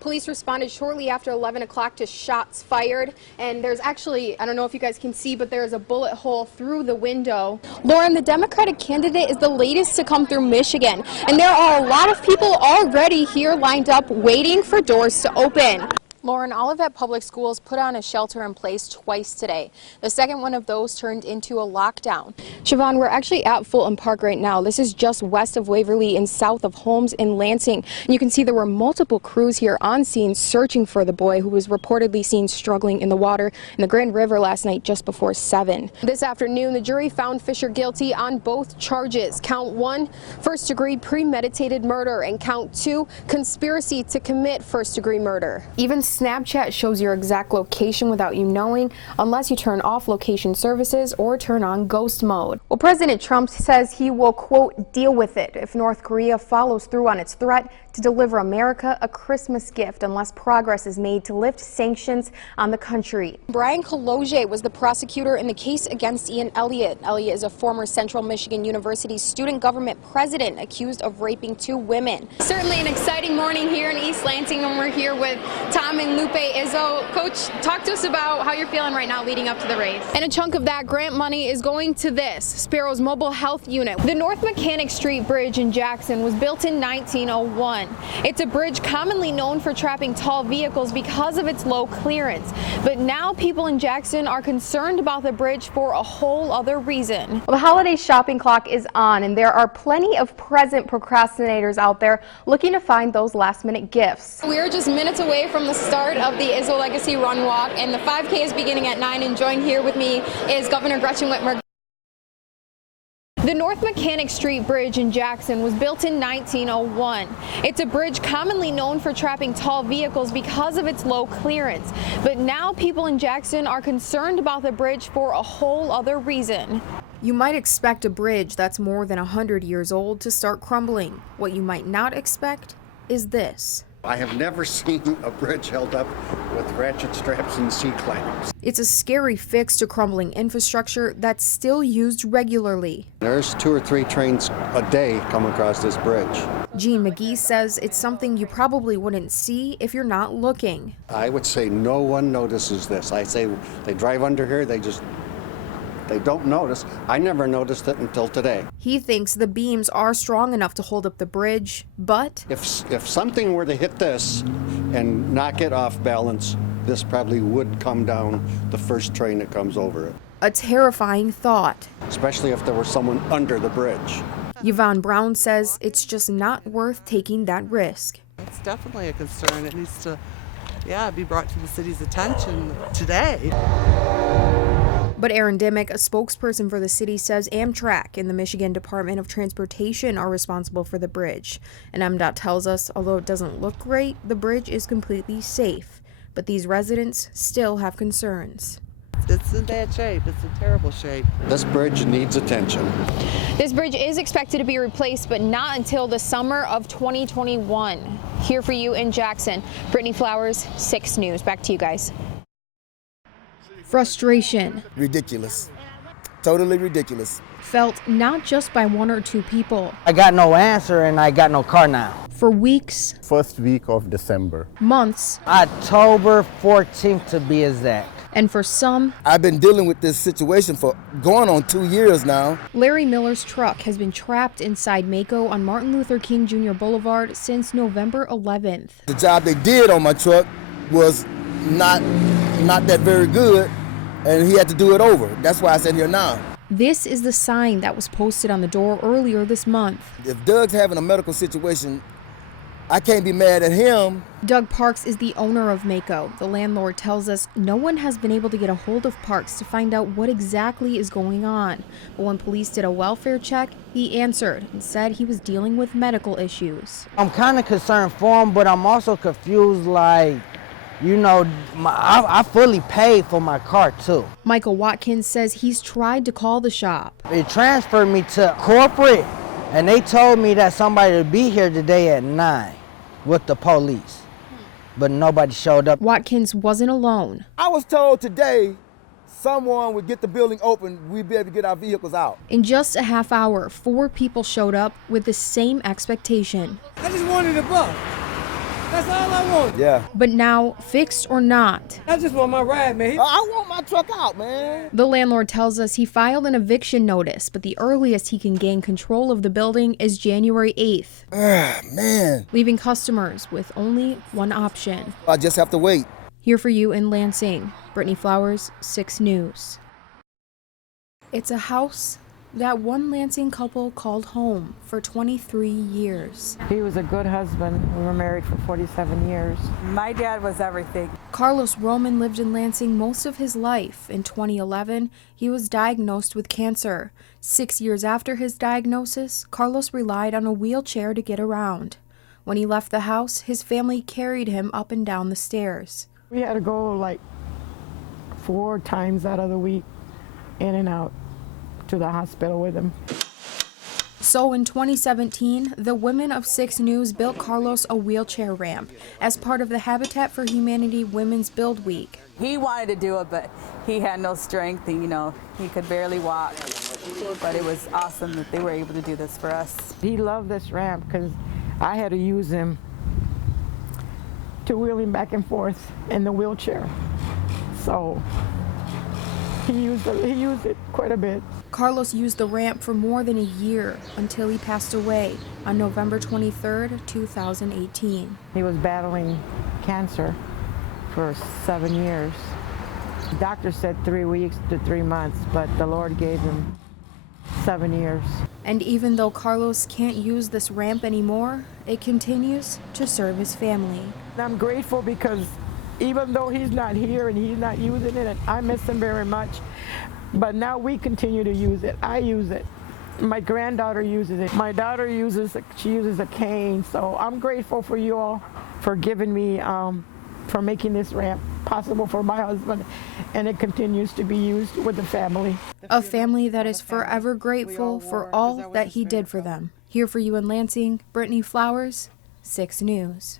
Police responded shortly after 11 o'clock to shots fired, and there's actually, I don't know if you guys can see, but there's a bullet hole through the window. Lauren, the Democratic candidate is the latest to come through Michigan, and there are a lot of people already here lined up waiting for doors to open. Lauren, Olivet Public Schools put on a shelter in place twice today. The second one of those turned into a lockdown. Siobhan, we're actually at Fulton Park right now. This is just west of Waverly and south of Holmes in Lansing. And you can see there were multiple crews here on scene searching for the boy who was reportedly seen struggling in the water in the Grand River last night just before 7. This afternoon, the jury found Fisher guilty on both charges. Count 1, first-degree premeditated murder, and count 2, conspiracy to commit first-degree murder. Even Snapchat shows your exact location without you knowing, unless you turn off location services or turn on ghost mode. Well, President Trump says he will, quote, deal with it if North Korea follows through on its threat to deliver America a Christmas gift unless progress is made to lift sanctions on the country. Brian Kaloje was the prosecutor in the case against Ian Elliott. Elliott is a former Central Michigan University student government president accused of raping 2 women. Certainly an exciting morning here in East Lansing, and we're here with Tom and Lupe Izzo. Coach, talk to us about how you're feeling right now leading up to the race. And a chunk of that grant money is going to this, Sparrow's mobile health unit. The North Mechanic Street Bridge in Jackson was built in 1901. It's a bridge commonly known for trapping tall vehicles because of its low clearance. But now people in Jackson are concerned about the bridge for a whole other reason. Well, the holiday shopping clock is on, and there are plenty of present procrastinators out there looking to find those last-minute gifts. We are just minutes away from the start of the Izzo Legacy Run Walk, and the 5K is beginning at 9, and joined here with me is Governor Gretchen Whitmer. The North Mechanic Street Bridge in Jackson was built in 1901. It's a bridge commonly known for trapping tall vehicles because of its low clearance. But now people in Jackson are concerned about the bridge for a whole other reason. You might expect a bridge that's more than 100 years old to start crumbling. What you might not expect is this. I have never seen a bridge held up with ratchet straps and C-clamps. It's a scary fix to crumbling infrastructure that's still used regularly. There's 2 or 3 trains a day come across this bridge. Gene McGee says it's something you probably wouldn't see if you're not looking. I would say no one notices this. I say they drive under here, they don't notice. I never noticed it until today. He thinks the beams are strong enough to hold up the bridge, but if something were to hit this and knock it off balance, this probably would come down the first train that comes over it. A terrifying thought. Especially if there was someone under the bridge. Yvonne Brown says it's just not worth taking that risk. It's definitely a concern. It needs to, be brought to the city's attention today. But Aaron Dimmick, a spokesperson for the city, says Amtrak and the Michigan Department of Transportation are responsible for the bridge. And MDOT tells us, although it doesn't look great, the bridge is completely safe. But these residents still have concerns. It's in bad shape. It's in terrible shape. This bridge needs attention. This bridge is expected to be replaced, but not until the summer of 2021. Here for you in Jackson, Brittany Flowers, 6 News. Back to you guys. Frustration. Ridiculous. Totally ridiculous. Felt not just by 1 or 2 people. I got no answer and I got no car now. For weeks. First week of December. Months. October 14th to be exact. And for some, I've been dealing with this situation for going on 2 years now. Larry Miller's truck has been trapped inside Mako on Martin Luther King Jr. Boulevard since November 11th. The job they did on my truck was not that very good, and he had to do it over. That's why I sit here now. This is the sign that was posted on the door earlier this month. If Doug's having a medical situation, I can't be mad at him. Doug Parks is the owner of Mako. The landlord tells us no one has been able to get a hold of Parks to find out what exactly is going on. But when police did a welfare check, he answered and said he was dealing with medical issues. I'm kind of concerned for him, but I'm also confused, I fully paid for my car too. Michael Watkins says he's tried to call the shop. They transferred me to corporate, and they told me that somebody would be here today at 9 with the police, but nobody showed up. Watkins wasn't alone. I was told today someone would get the building open, we'd be able to get our vehicles out. In just a half hour, 4 people showed up with the same expectation. I just wanted a buck. That's all I want. Yeah. But now, fixed or not, I just want my ride, man. I want my truck out, man. the landlord tells us he filed an eviction notice, but the earliest he can gain control of the building is January 8th, Man, leaving customers with only one option. I just have to wait. Here for you in Lansing, Brittany Flowers, 6 News. It's a house that one Lansing couple called home for 23 years. He was a good husband. We were married for 47 years. My dad was everything. Carlos Roman lived in Lansing most of his life. In 2011, he was diagnosed with cancer. 6 years after his diagnosis, Carlos relied on a wheelchair to get around. When he left the house, his family carried him up and down the stairs. We had to go like 4 times out of the week, in and out to the hospital with him. So in 2017, the women of 6 News built Carlos a wheelchair ramp as part of the Habitat for Humanity Women's Build Week. He wanted to do it, but he had no strength. And, he could barely walk. But it was awesome that they were able to do this for us. He loved this ramp because I had to use him to wheel him back and forth in the wheelchair. So he used it quite a bit. Carlos used the ramp for more than a year until he passed away on November 23rd, 2018. He was battling cancer for 7 years. The doctor said 3 weeks to 3 months, but the Lord gave him 7 years. And even though Carlos can't use this ramp anymore, it continues to serve his family. I'm grateful because even though he's not here and he's not using it, and I miss him very much, but now we continue to use it. I use it. My granddaughter uses it. My daughter uses a cane. So I'm grateful for you all for giving me, for making this ramp possible for my husband, and it continues to be used with the family. A family that is forever grateful for all that he did for them. Here for you in Lansing, Brittany Flowers, 6 News.